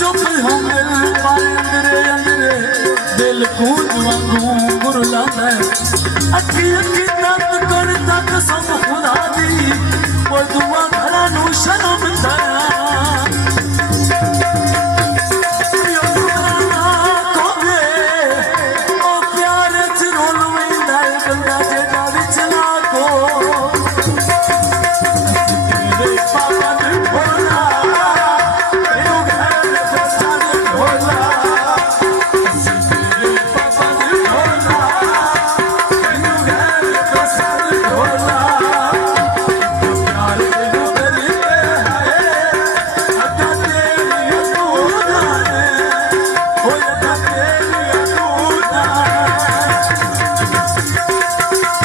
चुप हम अंदरे अंदरे दिल कूद वांगू मुरलांदा अखी अखी तक कर तक सब खुदा दी वो दुआ घरा नू शर्म दया